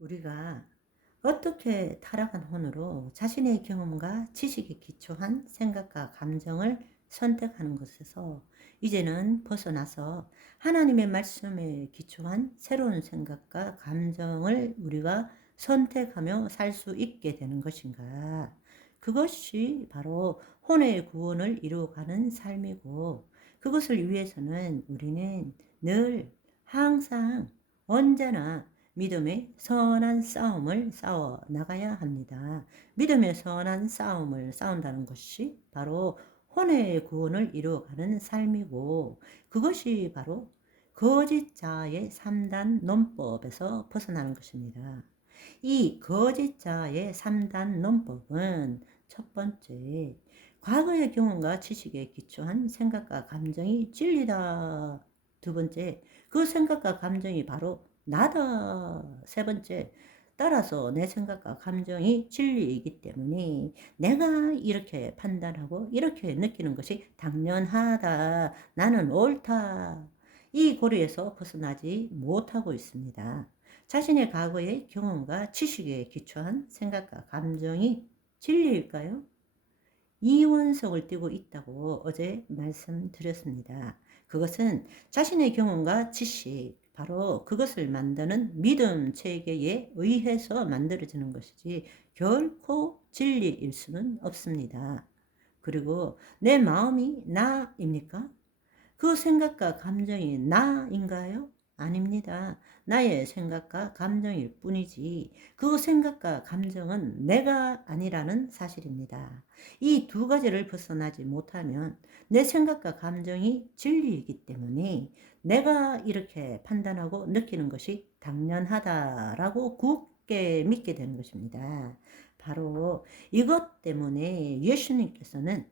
우리가 어떻게 타락한 혼으로 자신의 경험과 지식에 기초한 생각과 감정을 선택하는 것에서 이제는 벗어나서 하나님의 말씀에 기초한 새로운 생각과 감정을 우리가 선택하며 살 수 있게 되는 것인가? 그것이 바로 혼의 구원을 이루어가는 삶이고, 그것을 위해서는 우리는 늘 항상 언제나 믿음의 선한 싸움을 싸워 나가야 합니다. 믿음의 선한 싸움을 싸운다는 것이 바로 혼의 구원을 이루어가는 삶이고, 그것이 바로 거짓 자의 3단 논법에서 벗어나는 것입니다. 이 거짓 자의 3단 논법은 첫 번째, 과거의 경험과 지식에 기초한 생각과 감정이 진리다. 두 번째, 그 생각과 감정이 바로 나다. 세 번째, 따라서 내 생각과 감정이 진리이기 때문에 내가 이렇게 판단하고 이렇게 느끼는 것이 당연하다. 나는 옳다. 이 고리에서 벗어나지 못하고 있습니다. 자신의 과거의 경험과 지식에 기초한 생각과 감정이 진리일까요? 이원석을 띠고 있다고 어제 말씀드렸습니다. 그것은 자신의 경험과 지식, 바로 그것을 만드는 믿음 체계에 의해서 만들어지는 것이지 결코 진리일 수는 없습니다. 그리고 내 마음이 나입니까? 그 생각과 감정이 나인가요? 아닙니다. 나의 생각과 감정일 뿐이지 그 생각과 감정은 내가 아니라는 사실입니다. 이 두 가지를 벗어나지 못하면 내 생각과 감정이 진리이기 때문에 내가 이렇게 판단하고 느끼는 것이 당연하다라고 굳게 믿게 되는 것입니다. 바로 이것 때문에 예수님께서는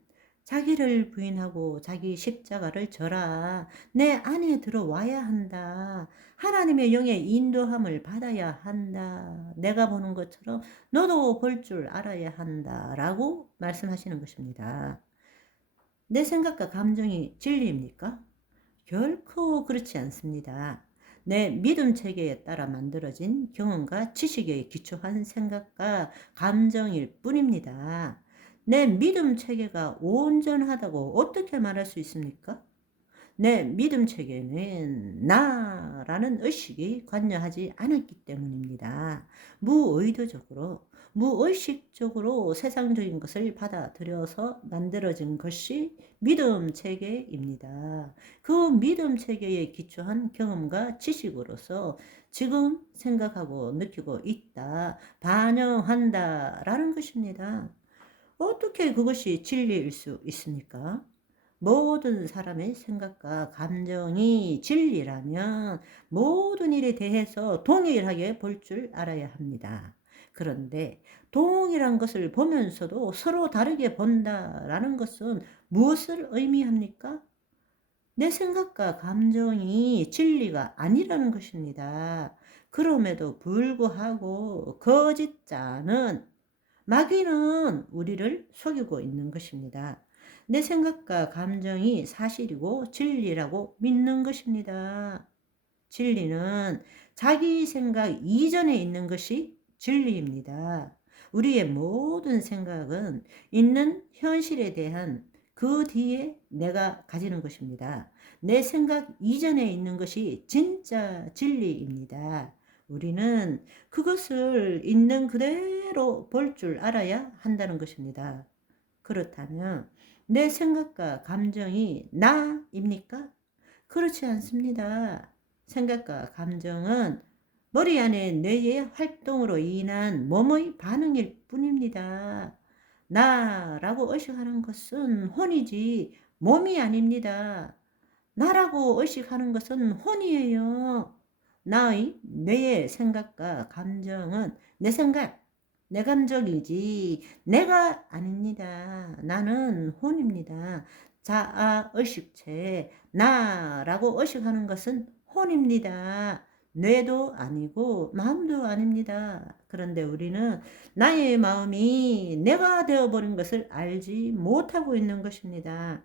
자기를 부인하고 자기 십자가를 져라. 내 안에 들어와야 한다. 하나님의 영의 인도함을 받아야 한다. 내가 보는 것처럼 너도 볼 줄 알아야 한다. 라고 말씀하시는 것입니다. 내 생각과 감정이 진리입니까? 결코 그렇지 않습니다. 내 믿음 체계에 따라 만들어진 경험과 지식에 기초한 생각과 감정일 뿐입니다. 내 믿음 체계가 온전하다고 어떻게 말할 수 있습니까? 내 믿음 체계는 나라는 의식이 관여하지 않았기 때문입니다. 무의도적으로, 무의식적으로 세상적인 것을 받아들여서 만들어진 것이 믿음 체계입니다. 그 믿음 체계에 기초한 경험과 지식으로서 지금 생각하고 느끼고 있다, 반영한다 라는 것입니다. 어떻게 그것이 진리일 수 있습니까? 모든 사람의 생각과 감정이 진리라면 모든 일에 대해서 동일하게 볼 줄 알아야 합니다. 그런데 동일한 것을 보면서도 서로 다르게 본다라는 것은 무엇을 의미합니까? 내 생각과 감정이 진리가 아니라는 것입니다. 그럼에도 불구하고 거짓자는, 마귀는 우리를 속이고 있는 것입니다. 내 생각과 감정이 사실이고 진리라고 믿는 것입니다. 진리는 자기 생각 이전에 있는 것이 진리입니다. 우리의 모든 생각은 있는 현실에 대한 그 뒤에 내가 가지는 것입니다. 내 생각 이전에 있는 것이 진짜 진리입니다. 우리는 그것을 있는 그대로 볼 줄 알아야 한다는 것입니다. 그렇다면 내 생각과 감정이 나입니까? 그렇지 않습니다. 생각과 감정은 머리 안에 뇌의 활동으로 인한 몸의 반응일 뿐입니다. 나라고 의식하는 것은 혼이지 몸이 아닙니다. 나라고 의식하는 것은 혼이에요. 나의 뇌의 생각과 감정은 내 생각, 내 감정이지 내가 아닙니다. 나는 혼입니다. 자아 의식체, 나라고 의식하는 것은 혼입니다. 뇌도 아니고 마음도 아닙니다. 그런데 우리는 나의 마음이 내가 되어버린 것을 알지 못하고 있는 것입니다.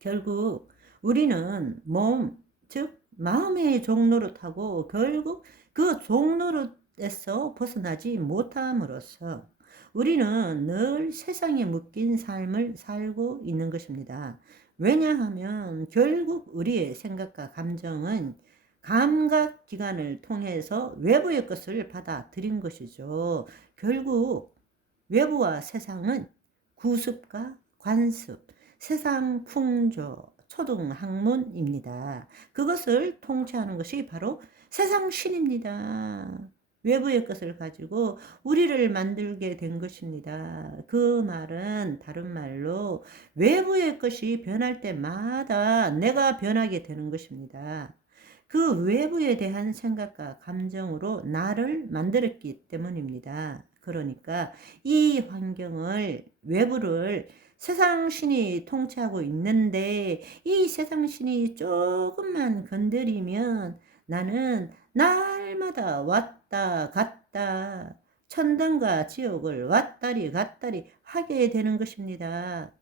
결국 우리는 몸, 즉 마음의 종노릇하고 결국 그 종노릇 것에서 벗어나지 못함으로써 우리는 늘 세상에 묶인 삶을 살고 있는 것입니다. 왜냐하면 결국 우리의 생각과 감정은 감각 기관을 통해서 외부의 것을 받아들인 것이죠. 결국 외부와 세상은 구습과 관습, 세상 풍조, 초등 학문입니다. 그것을 통치하는 것이 바로 세상 신입니다. 외부의 것을 가지고 우리를 만들게 된 것입니다. 그 말은 다른 말로 외부의 것이 변할 때마다 내가 변하게 되는 것입니다. 그 외부에 대한 생각과 감정으로 나를 만들었기 때문입니다. 그러니까 이 환경을, 외부를 세상 신이 통치하고 있는데 이 세상 신이 조금만 건드리면 나는 날마다 왔다 갔다 천당과 지옥을 왔다리 갔다리 하게 되는 것입니다.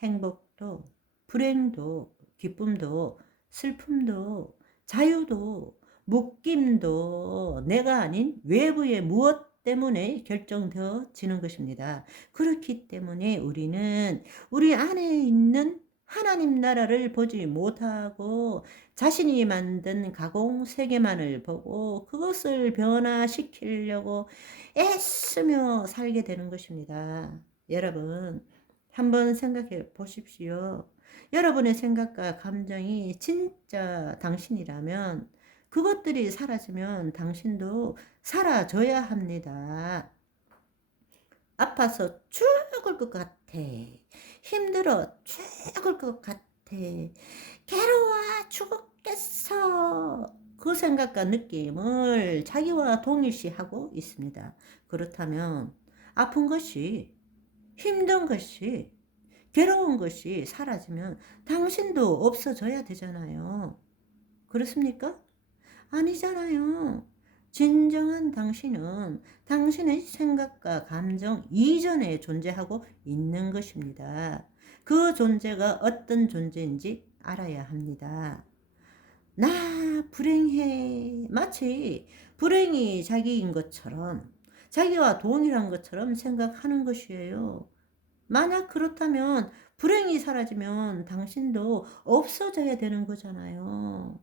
행복도, 불행도, 기쁨도, 슬픔도, 자유도, 묶임도 내가 아닌 외부의 무엇 때문에 결정되어지는 것입니다. 그렇기 때문에 우리는 우리 안에 있는 하나님 나라를 보지 못하고 자신이 만든 가공 세계만을 보고 그것을 변화시키려고 애쓰며 살게 되는 것입니다. 여러분, 한번 생각해 보십시오. 여러분의 생각과 감정이 진짜 당신이라면 그것들이 사라지면 당신도 사라져야 합니다. 아파서 죽을 것 같아. 힘들어 죽을 것 같아. 괴로워 죽겠어. 그 생각과 느낌을 자기와 동일시하고 있습니다. 그렇다면 아픈 것이, 힘든 것이, 괴로운 것이 사라지면 당신도 없어져야 되잖아요. 그렇습니까? 아니잖아요. 진정한 당신은 당신의 생각과 감정 이전에 존재하고 있는 것입니다. 그 존재가 어떤 존재인지 알아야 합니다. 나 불행해. 마치 불행이 자기인 것처럼, 자기와 동일한 것처럼 생각하는 것이에요. 만약 그렇다면 불행이 사라지면 당신도 없어져야 되는 거잖아요.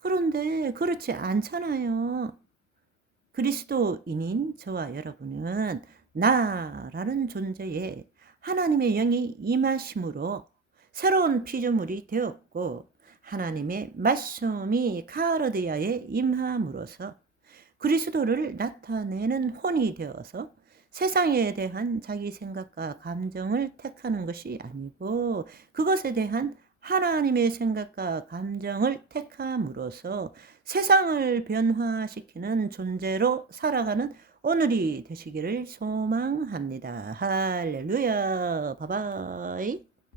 그런데 그렇지 않잖아요. 그리스도인인 저와 여러분은 나라는 존재에 하나님의 영이 임하심으로 새로운 피조물이 되었고 하나님의 말씀이 가르디아에 임함으로써 그리스도를 나타내는 혼이 되어서 세상에 대한 자기 생각과 감정을 택하는 것이 아니고 그것에 대한 하나님의 생각과 감정을 택함으로써 세상을 변화시키는 존재로 살아가는 오늘이 되시기를 소망합니다. 할렐루야. 바바이.